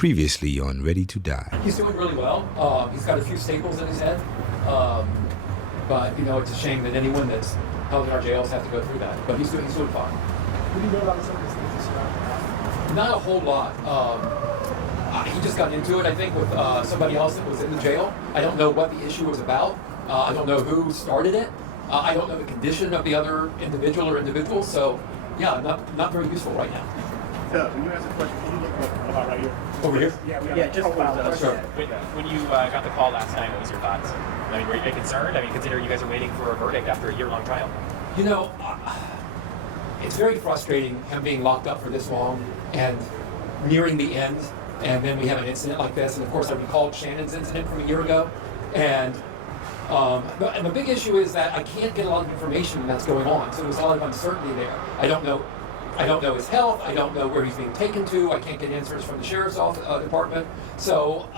Previously on Ready to Die. He's doing really well. He's got a few staples in his head. But, you know, it's a shame that anyone that's held in our jails have to go through that. But he's doing fine. What do you know about some of these things this year? Not a whole lot. He just got into it, I think, with somebody else that was in the jail. I don't know what the issue was about. I don't know who started it. I don't know the condition of the other individual or individuals. So, yeah, not very useful right now. When you ask a question, can you look about right here? Over here? Yeah, just sure. When you got the call last night, what was your thoughts? I mean, were you concerned? I mean, considering you guys are waiting for a verdict after a year-long trial. You know, it's very frustrating him being locked up for this long and nearing the end, and then we have an incident like this. And of course, I recalled Shannon's incident from a year ago, and the big issue is that I can't get a lot of information that's going on. So there's a lot of uncertainty there. I don't know his health. I don't know where he's being taken to. I can't get answers from the sheriff's department. So,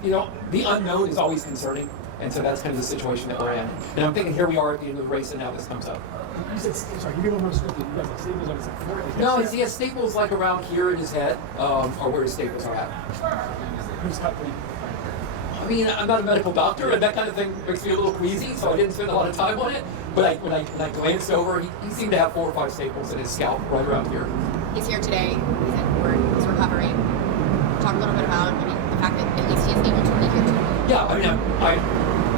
you know, the unknown is always concerning. And so that's kind of the situation that we're in. And I'm thinking here we are at the end of the race and now this comes up. You said, sorry, you gave him more scripted. You guys have staples on his head. No, he has staples like around here in his head, or where his staples are at. Who's cut me? I mean, I'm not a medical doctor, and that kind of thing makes me a little queasy, so I didn't spend a lot of time on it. But when I glanced over, he seemed to have 4 or 5 staples in his scalp right around here. He's here today. He's recovering. Talk a little bit about, the fact that at least he is able to be here today. Yeah, I mean,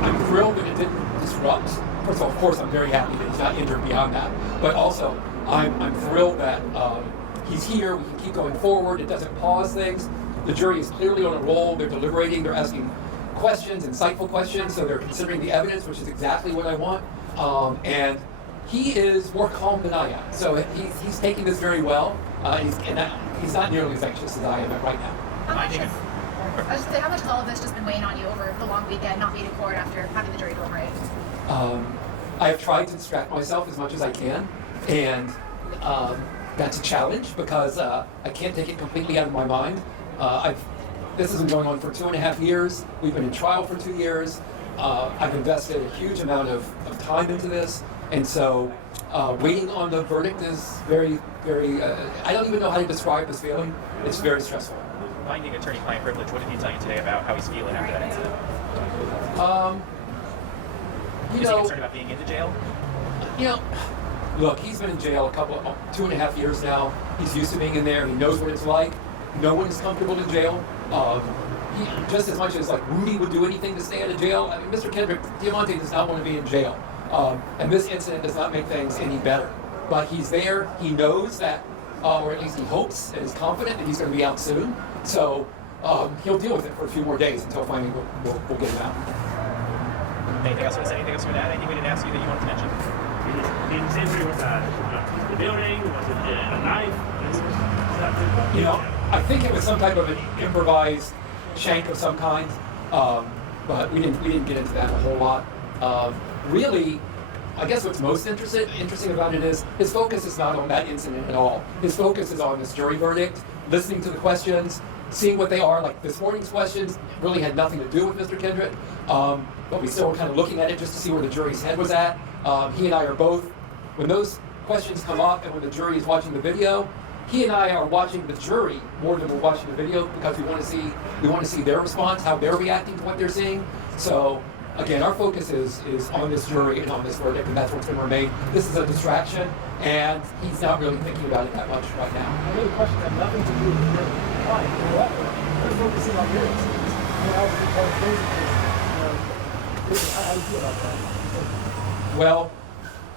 I'm thrilled that it didn't disrupt. First of all, of course, I'm very happy that he's not injured beyond that. But also, I'm thrilled that he's here. We can keep going forward. It doesn't pause things. The jury is clearly on a roll. They're deliberating. They're asking questions, insightful questions. So they're considering the evidence, which is exactly what I want. And he is more calm than I am. So he's taking this very well. He's not nearly as anxious as I am right now. I was just say, how much has all of this just been weighing on you over the long weekend, not being in court after having the jury deliberate? I have tried to distract myself as much as I can, and that's a challenge because I can't take it completely out of my mind. This has been going on for 2.5 years. We've been in trial for 2 years. I've invested a huge amount of time into this, and so waiting on the verdict is very, very, I don't even know how to describe this feeling. It's very stressful. Finding attorney-client privilege, what did he tell you today about how he's feeling after that incident? Is he concerned about being in the jail? You know, look, he's been in jail 2.5 years now. He's used to being in there. He knows what it's like. No one is comfortable in jail. He, just as much as like Rudy would do anything to stay out of jail, I mean, Mr. Kendrick Diamante does not want to be in jail. And this incident does not make things any better. But he's there. He knows that, or at least he hopes and is confident that he's going to be out soon. So he'll deal with it for a few more days until finally we'll get him out. Anything else you want to say? Anything else you want to add? Anything we didn't ask you that you wanted to mention? His injury was the building, was it a knife? You know, I think it was some type of an improvised shank of some kind, but we didn't get into that a whole lot. Really, I guess what's most interesting about it is his focus is not on that incident at all. His focus is on this jury verdict, listening to the questions, seeing what they are. Like this morning's questions really had nothing to do with Mr. Kendrick, but we still were kind of looking at it just to see where the jury's head was at. He and I are both, when those questions come up and when the jury is watching the video, he and I are watching the jury more than we're watching the video because we want to see their response, how they're reacting to what they're seeing. So again, our focus is on this jury and on this verdict, and that's what's going to remain. This is a distraction, and he's not really thinking about it that much right now. I know the question had nothing to do with the jury. Why? However, they're focusing on your incidents. How do you feel about that? Well,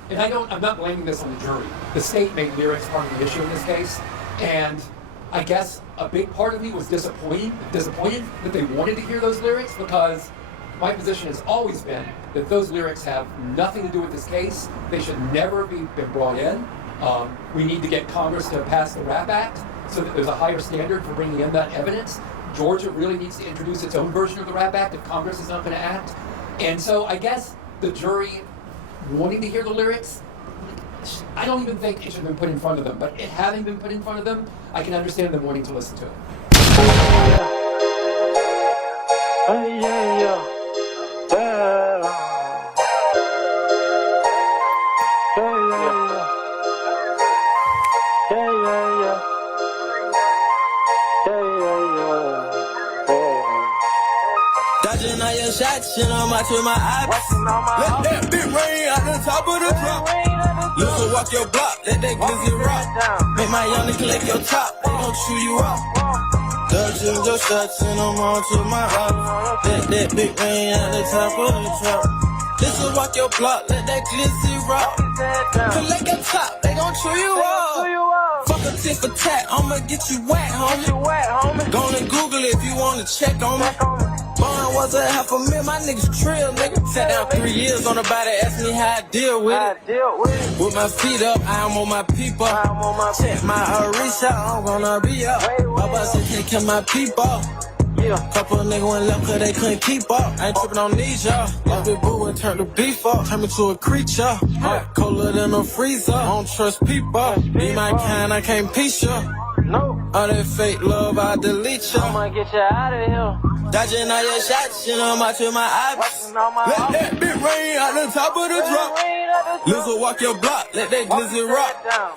and I'm not blaming this on the jury. The state made lyrics part of the issue in this case, and I guess a big part of me was disappointed that they wanted to hear those lyrics because my position has always been that those lyrics have nothing to do with this case. They should never been brought in. We need to get Congress to pass the RAP Act so that there's a higher standard for bringing in that evidence. Georgia really needs to introduce its own version of the RAP Act if Congress is not going to act. And so I guess the jury wanting to hear the lyrics, I don't even think it should have been put in front of them. But it having been put in front of them, I can understand them wanting to listen to it. Yeah. shot, shit on my to my eyes. Let that big rain out the top of the drop. Look, walk your block, let that glizzy rock. Make my young nigga lick your top, they gon' chew you up. Dodging your shots and I'm on to my eyes. Let that big rain out the top of the drop. Listen, walk your block, let that glizzy rock. Collect your top, they gon' chew you up. Fuck a tit for tat, I'ma get you wet, homie. Go and Google it if you wanna check on me. Bond was $500,000, my niggas trill, nigga. Sat down 3 years on the body, asked me how I deal with it. With my feet up, I'm on my people. Check my reach out, I'm gonna be up. My boss said, take care of my people. Couple of niggas went left cause they couldn't keep up. I ain't trippin' on these, y'all. Love it boo and turn the beef up. Turn me to a creature. Hot, colder than a freezer. I don't trust people. Be my kind, I can't piece ya. All that fake love, I delete ya. I'ma get you out of here. Dodging all your shots, you know, to my eyes. Let that big rain out the top of the drop. Lizzo, walk your block, let that glizzy rock.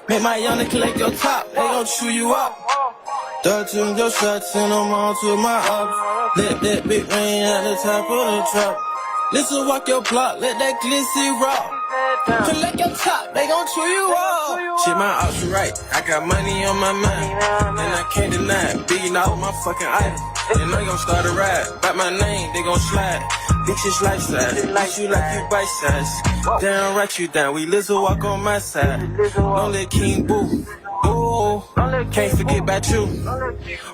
Make my young nigga collect your top, they gon' chew you up. Dodging your shots and I'm on to my ops. Let that big rain at the top of the trap. Listen, walk your block, let that glizzy rock. Collect your top, they gon' chew you up. Shit, my ops right, I got money on my mind. And I can't deny it, beating all my fucking items. And I gon' start a ride, bite my name, they gon' slide. Bitches life size, bitch you like you bite size. Down, write you down, we Lizzo walk on my side. Don't let King Boo. Ooh, can't forget about you.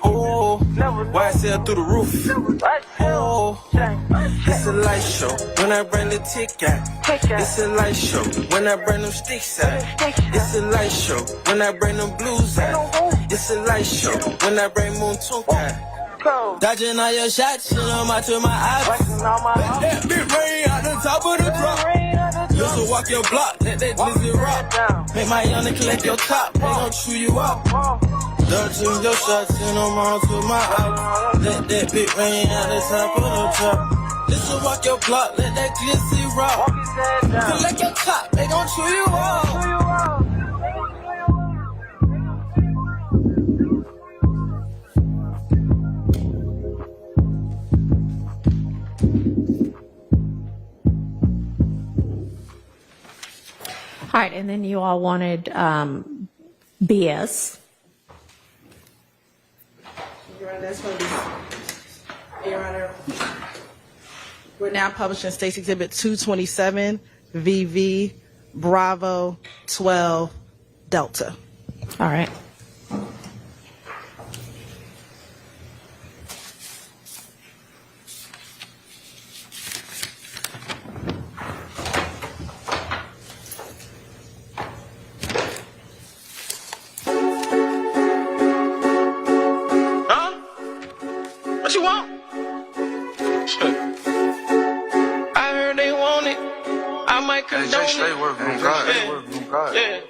Ooh, YSL through the roof. Ooh, it's a light show when I bring the tick out. It's a light show when I bring them sticks out. It's a light show when I bring them blues out. It's a light show when I bring Moon Tunk out. Dodging all your shots, you know, to my eyes. Let that big rain out the top of the drop. Listen, walk your block, let that glizzy rock. Make my young nigga collect your top, they gon' chew you up. Dodging your shots and I'm on to my eyes. Let that big rain out the top of the drop. Listen, walk your block, let that glizzy rock. Collect your top, they gon' chew you up. All right, and then you all wanted BS. Your Honor, that's going to be, Your Honor, we're now publishing State's Exhibit 227, VV, Bravo, 12, Delta. All right. What you want? I heard they want it. I might condone it. Stay working on God. Yeah.